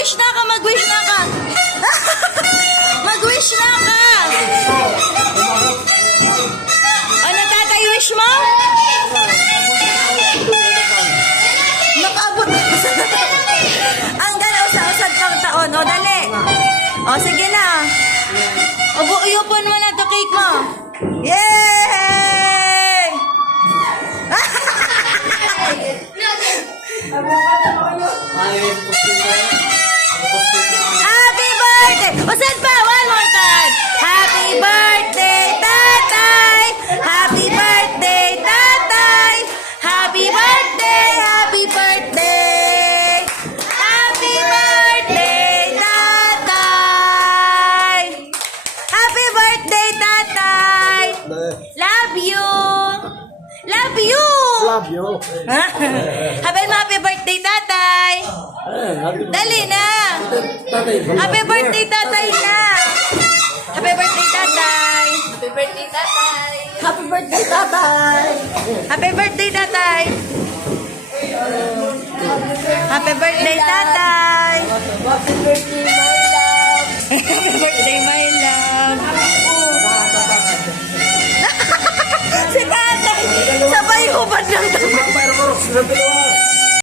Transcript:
Mag-wish na ka, mag-wish na ka. Mag-wish na ka. Ano, tatay, wish mo? Nakabot. Ang galaw sa usad kang taon. O, dali. O, sige na. O, uyupon mo na to cake mo. Yay! Happy birthday! Usad pa! One more time! Happy birthday, tatay! Happy birthday, tatay! Happy birthday! Happy birthday! Happy birthday, tatay! Happy birthday, tatay! Love you! Love you! Love you. Happy birthday, tatay! Dali na! Happy birthday, tatay na! Happy birthday, tatay! Happy birthday, tatay! Happy birthday, tatay! Happy birthday, tatay! Happy birthday, tatay! Happy birthday, my love! Happy birthday, my love! Si tatay! Sabay hubad ng tatay! Pero sa